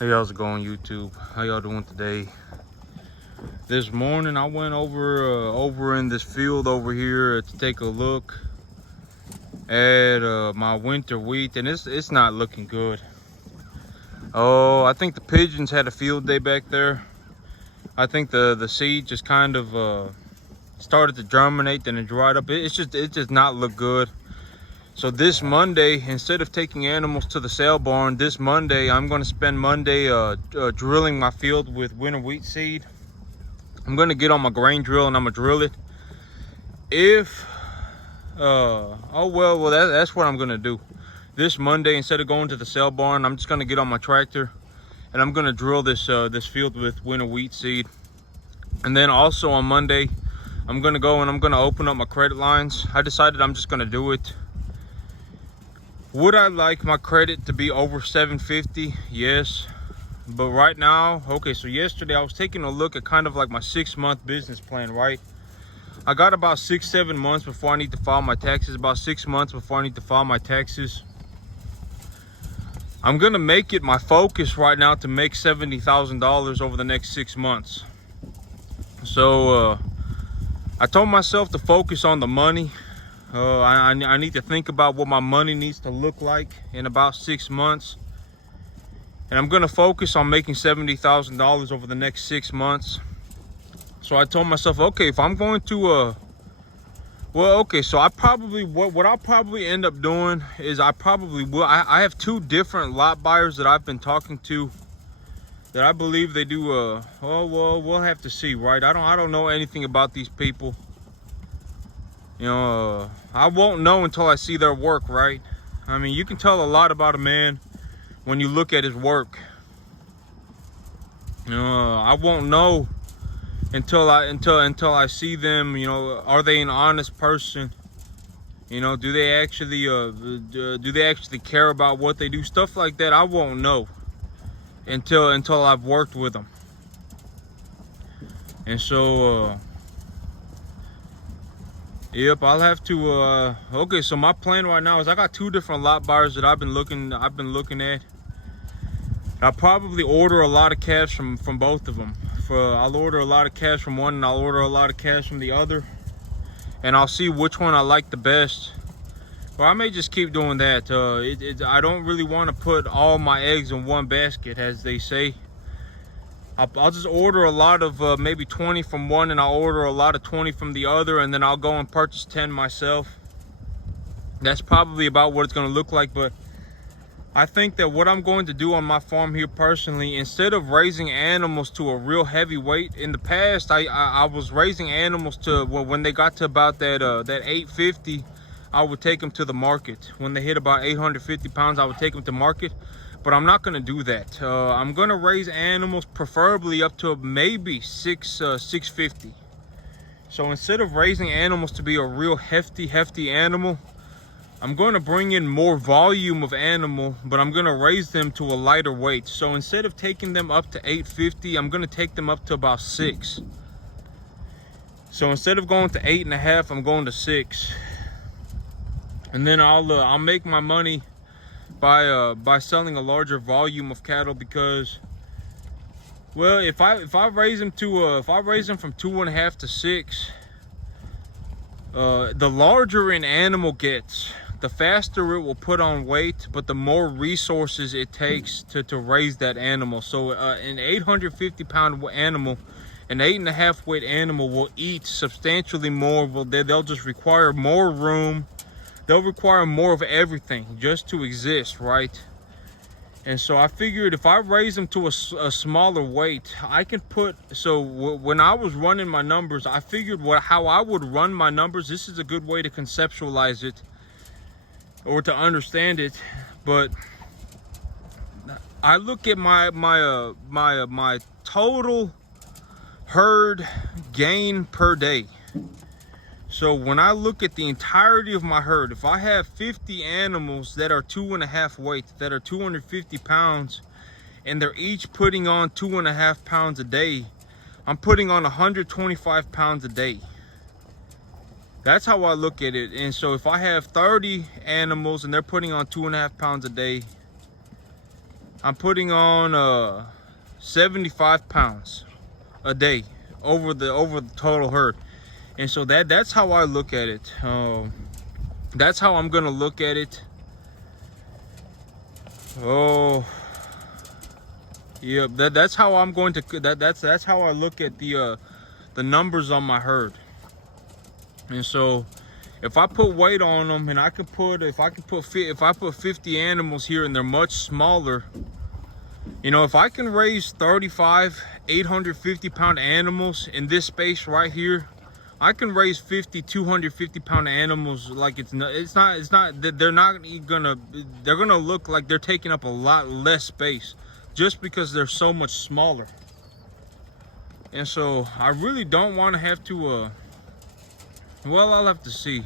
Hey, how's it going, YouTube? How y'all doing today? This morning I went over in this field over here to take a look at my winter wheat, and it's not looking good. Oh, I think the pigeons had a field day back there. I think the seed just kind of started to germinate, then it dried up. It just not look good. So this Monday, instead of taking animals to the sale barn, this Monday I'm going to spend Monday drilling my field with winter wheat seed. I'm going to get on my grain drill and I'm going to drill it. That's what I'm going to do. This Monday, instead of going to the sale barn, I'm just going to get on my tractor and I'm going to drill this field with winter wheat seed. And then also on Monday, I'm going to go and I'm going to open up my credit lines. I decided I'm just going to do it. Would I like my credit to be over 750? Yes. But right now, okay, so yesterday I was taking a look at kind of like my 6-month business plan, right? I got about 6-7 months before I need to file my taxes, about 6 months before I need to file my taxes. I'm gonna make it my focus right now to make $70,000 over the next 6 months. So I told myself to focus on the money. I need to think about what my money needs to look like in about 6 months. And I'm going to focus on making $70,000 over the next 6 months. So I told myself, okay, if I'm going to, so I probably, what I'll probably end up doing is I have 2 different lot buyers that I've been talking to that I believe they do, we'll have to see, right? I don't know anything about these people. You know, I won't know until I see their work, right? I mean, you can tell a lot about a man when you look at his work. You know, I won't know until I see them. You know, are they an honest person? You know, do they actually care about what they do? Stuff like that, I won't know until I've worked with them. And so yep, I'll have to okay, so my plan right now is I got 2 different lot buyers that I've been looking at. I'll probably order a lot of calves from both of them. I'll order a lot of calves from one and I'll order a lot of calves from the other, and I'll see which one I like the best. Or I may just keep doing that. I don't really want to put all my eggs in one basket, as they say. I'll just order a lot of maybe 20 from one, and I'll order a lot of 20 from the other, and then I'll go and purchase 10 myself. That's probably about what it's going to look like. But I think that what I'm going to do on my farm here personally, instead of raising animals to a real heavy weight, in the past I was raising animals to, well, when they got to about that 850, I would take them to the market. When they hit about 850 pounds, I would take them to market. But I'm not going to do that. I'm going to raise animals preferably up to maybe 650. So instead of raising animals to be a real hefty animal, I'm going to bring in more volume of animal, but I'm going to raise them to a lighter weight. So instead of taking them up to 850, I'm going to take them up to about 6. So instead of going to 8.5, I'm going to 6. And then I'll make my money by selling a larger volume of cattle, because, well, if I raise them from 2.5 to 6, the larger an animal gets, the faster it will put on weight, but the more resources it takes to raise that animal. So an 850 pound animal, an 8.5 weight animal will eat substantially more. They'll just require more room. They'll require more of everything just to exist, right? And so I figured if I raise them to a smaller weight, I can put, so when I was running my numbers, I figured how I would run my numbers. This is a good way to conceptualize it or to understand it. But I look at my total herd gain per day. So when I look at the entirety of my herd, if I have 50 animals that are 2.5 weight, that are 250 pounds, and they're each putting on 2.5 pounds a day, I'm putting on 125 pounds a day. That's how I look at it. And so if I have 30 animals and they're putting on 2.5 pounds a day, I'm putting on 75 pounds a day over the total herd. And so that's how I look at it. That's how I'm gonna look at it. Oh, yeah, that's how I'm going to. That's how I look at the numbers on my herd. And so, if I put weight on them, and I could put, if I put 50 animals here, and they're much smaller, you know, if I can raise 35 850-pound animals in this space right here, I can raise 50 250-pound animals like it's not they're gonna look like they're taking up a lot less space just because they're so much smaller. And so I really don't want to have to well, I'll have to see.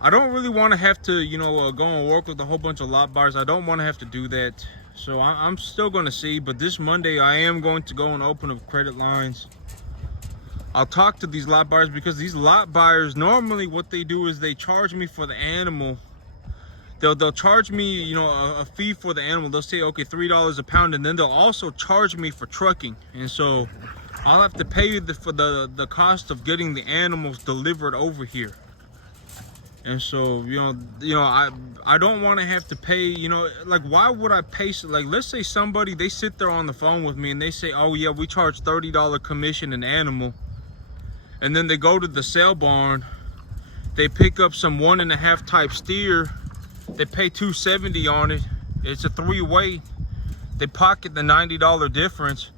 I don't really want to have to, you know, go and work with a whole bunch of lot buyers. I don't want to have to do that. So I'm still going to see, but this Monday I am going to go and open up credit lines. I'll talk to these lot buyers, because these lot buyers, normally what they do is they charge me for the animal. They'll charge me, you know, a fee for the animal. They'll say, okay, $3 a pound, and then they'll also charge me for trucking. And so I'll have to pay for the cost of getting the animals delivered over here. And so, you know, I don't want to have to pay, you know, like, why would I pay? Like, let's say somebody, they sit there on the phone with me and they say, oh yeah, we charge $30 commission an animal. And then they go to the sale barn, they pick up some 1.5 type steer, they pay $270 on it. It's a 3-weight. They pocket the $90 difference,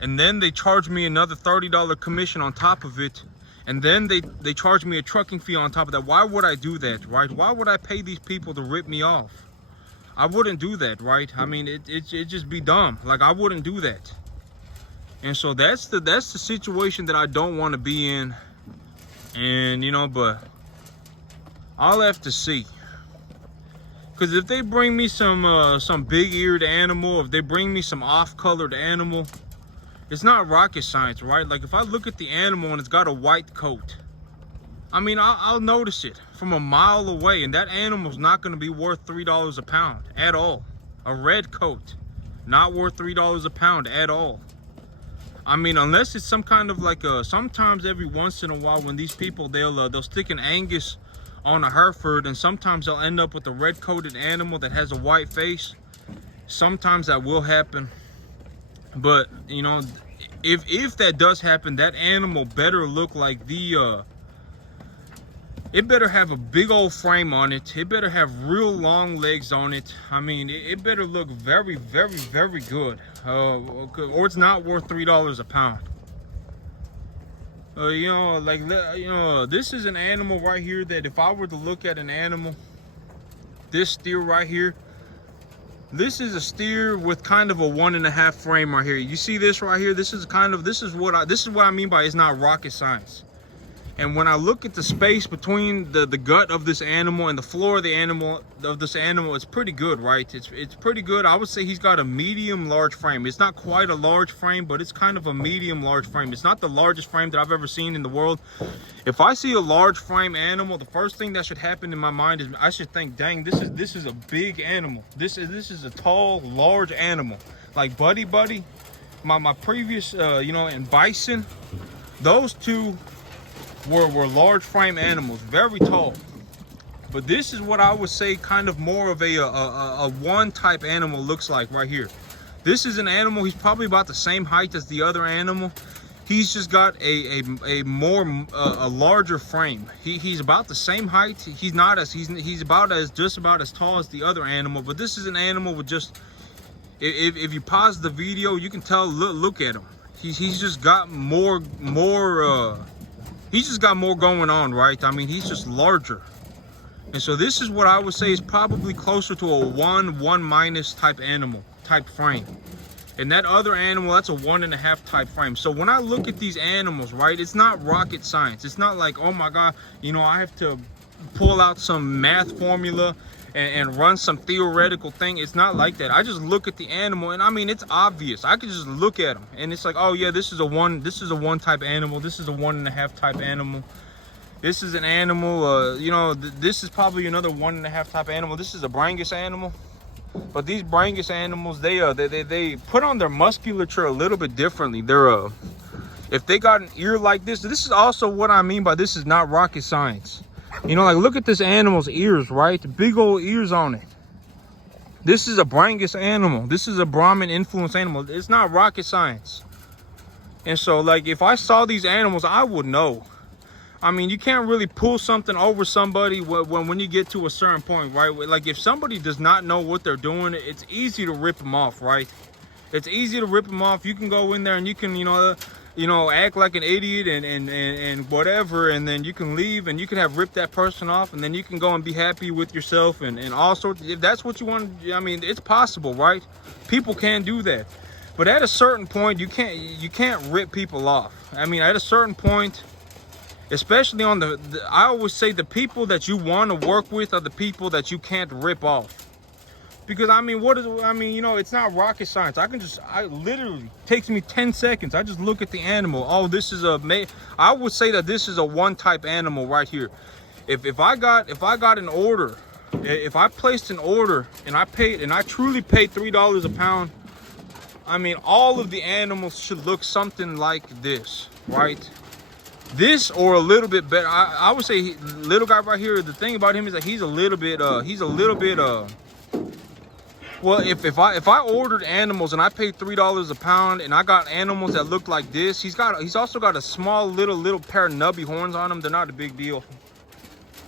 and then they charge me another $30 commission on top of it. And then they charge me a trucking fee on top of that. Why would I do that, right? Why would I pay these people to rip me off? I wouldn't do that, right? I mean, it just be dumb. Like, I wouldn't do that. And so that's the situation that I don't want to be in. And, you know, but I'll have to see. Because if they bring me some big-eared animal, if they bring me some off-colored animal, it's not rocket science, right? Like, if I look at the animal and it's got a white coat, I mean, I'll notice it from a mile away, and that animal's not going to be worth $3 a pound at all. A red coat, not worth $3 a pound at all. I mean, unless it's some kind of like sometimes every once in a while when these people, they'll stick an Angus on a Hereford, and sometimes they'll end up with a red coated animal that has a white face. Sometimes that will happen. But, you know, if that does happen, that animal better look like it better have a big old frame on it. It better have real long legs on it. I mean, it better look very, very, very good. Or it's not worth $3 a pound. You know, like, you know, this is an animal right here that if I were to look at an animal, this steer right here, this is a steer with kind of a 1.5 frame right here. You see this right here? This is what I mean by it's not rocket science. And when I look at the space between the gut of this animal and the floor of this animal, it's pretty good, right? It's pretty good. I would say he's got a medium large frame. It's not quite a large frame, but it's kind of a medium large frame. It's not the largest frame that I've ever seen in the world. If I see a large frame animal, the first thing that should happen in my mind is I should think, dang, this is a big animal. This is a tall, large animal. Like Buddy, my previous, you know, and Bison, those two were large frame animals, very tall. But this is what I would say kind of more of a one type animal looks like right here. This is an animal, he's probably about the same height as the other animal. He's just got a larger frame. He's about the same height. He's just about as tall as the other animal. But this is an animal with just, if you pause the video, you can tell, look at him. He's just got more he's just got more going on, right? I mean, he's just larger. And so this is what I would say is probably closer to a 1 type animal, type frame. And that other animal, that's a 1.5 type frame. So when I look at these animals, right, it's not rocket science. It's not like, oh my God, you know, I have to pull out some math formula and run some theoretical thing. It's not like that. I just look at the animal, and I mean, it's obvious. I can just look at them, and it's like, oh yeah, this is a 1 type animal. This is a 1.5 type animal. This is an animal, you know, this is probably another 1.5 type animal. This is a Brangus animal. But these Brangus animals, they put on their musculature a little bit differently. They're if they got an ear like this is also what I mean by this is not rocket science. You know, like look at this animal's ears, right? The big old ears on it. This is a Brangus animal. This is a Brahmin influence animal. It's not rocket science. And so, like, if I saw these animals, I would know. I mean, you can't really pull something over somebody when you get to a certain point, right? Like, if somebody does not know what they're doing, it's easy to rip them off, right? It's easy to rip them off. You can go in there and you can, act like an idiot and whatever, and then you can leave and you can have ripped that person off, and then you can go and be happy with yourself and all sorts. If that's what you want, I mean, it's possible, right? People can do that. But at a certain point, you can't rip people off. I mean, at a certain point, especially on I always say the people that you want to work with are the people that you can't rip off. Because I mean, it's not rocket science. I literally takes me 10 seconds. I just look at the animal. Oh, this is I would say that this is a one type animal right here. If I got an order, if I placed an order and I truly paid $3 a pound, I mean, all of the animals should look something like this, right? This or a little bit better. I would say little guy right here. The thing about him is that he's a little bit. Well, if I ordered animals and I paid $3 a pound and I got animals that look like this, he's also got a small little pair of nubby horns on him. They're not a big deal.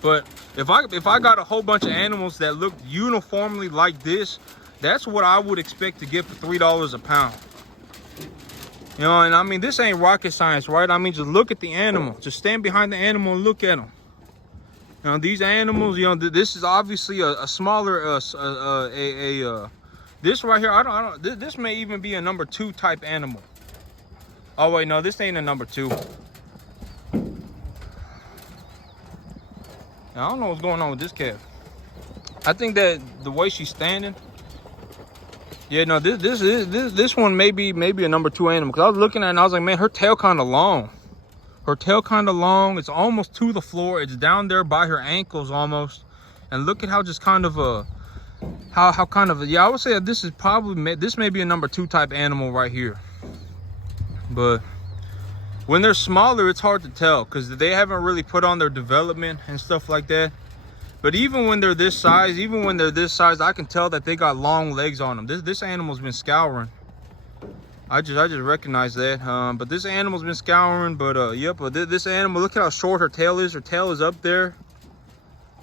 But if I got a whole bunch of animals that look uniformly like this, that's what I would expect to get for $3 a pound. You know, and I mean, this ain't rocket science, right? I mean, just look at the animal. Just stand behind the animal and look at them. You know, these animals, this is obviously a smaller, this right here, this may even be a number 2 type animal. Oh, wait, no, this ain't a number 2. Now, I don't know what's going on with this calf. I think that the way she's standing, yeah, no, this one may be a number 2 animal. Because I was looking at it and I was like, man, her tail kind of long. Her tail kind of long. It's almost to the floor. It's down there by her ankles almost. And look at how just kind of yeah, I would say that this may be a number 2 type animal right here. But when they're smaller, it's hard to tell because they haven't really put on their development and stuff like that. But even when they're this size, I can tell that they got long legs on them. This animal's been scouring. I just recognize that. But this animal's been scouring. But yep. But this animal, look at how short her tail is. Her tail is up there,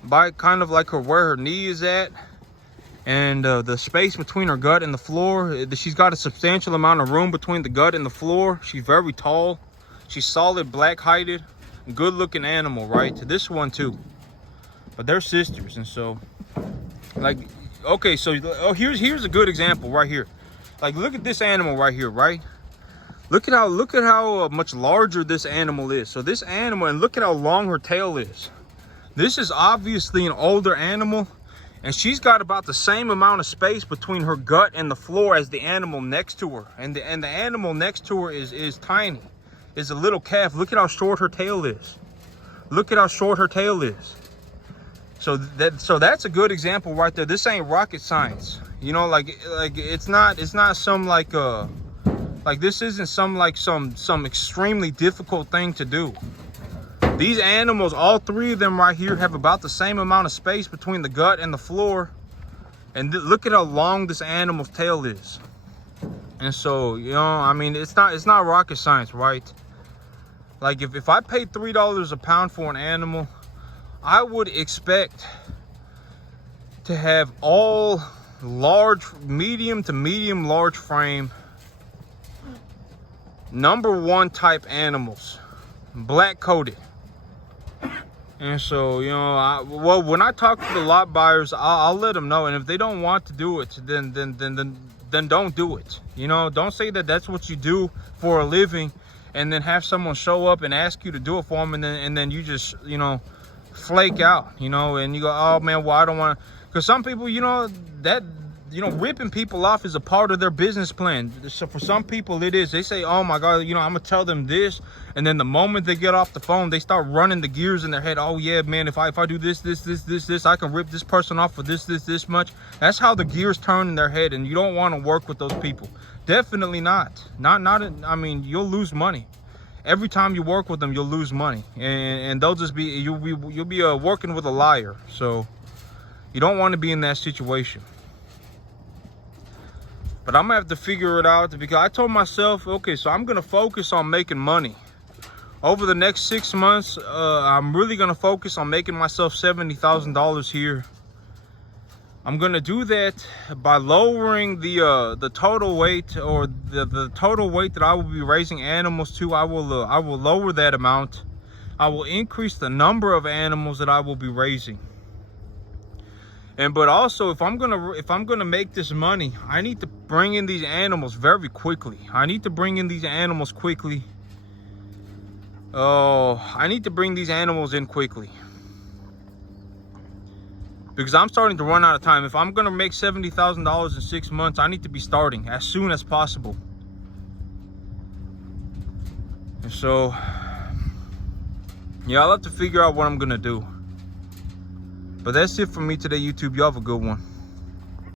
by kind of like where her knee is at, and the space between her gut and the floor. She's got a substantial amount of room between the gut and the floor. She's very tall. She's solid, black-hided, good-looking animal, right? This one too. But they're sisters, and so, like, okay, so here's a good example right here. Like, look at this animal right here, right? Look at how much larger this animal is. So this animal, and look at how long her tail is. This is obviously an older animal, and she's got about the same amount of space between her gut and the floor as the animal next to her. And the animal next to her is tiny. Is a little calf. Look at how short her tail is. Look at how short her tail is. So that's a good example right there. This ain't rocket science. You know, like it's not some like this isn't some extremely difficult thing to do. These animals, all 3 of them right here, have about the same amount of space between the gut and the floor. And look at how long this animal's tail is. And so, I mean, it's not rocket science, right? Like if I paid $3 a pound for an animal, I would expect to have all medium to medium large frame, number 1 type animals, black coated. And so, well, when I talk to the lot buyers, I'll let them know. And if they don't want to do it, then don't do it. Don't say that that's what you do for a living, and then have someone show up and ask you to do it for them, and then you just, flake out, and you go, oh man, well, I don't want to. Because some people, you know, ripping people off is a part of their business plan. So for some people it is. They say, oh my God, you know, I'm gonna tell them this, and then the moment they get off the phone, they start running the gears in their head. Oh yeah, man, if I do this, I can rip this person off for this much. That's how the gears turn in their head, and you don't want to work with those people. Definitely not. I mean, you'll lose money. Every time you work with them, you'll lose money, and they'll just be, you'll be working with a liar. So you don't want to be in that situation. But I'm gonna have to figure it out, because I told myself, okay, so I'm gonna focus on making money over the next 6 months. I'm really gonna focus on making myself $70,000 here. I'm gonna do that by lowering the total weight, or the total weight that I will be raising animals to. I will lower that amount. I will increase the number of animals that I will be raising. But also, if I'm gonna make this money, I need to bring in these animals very quickly. I need to bring in these animals quickly. Oh, I need to bring these animals in quickly, because I'm starting to run out of time. If I'm gonna make $70,000 in 6 months, I need to be starting as soon as possible. And so, yeah, I'll have to figure out what I'm gonna do. But that's it for me today, YouTube. Y'all have a good one.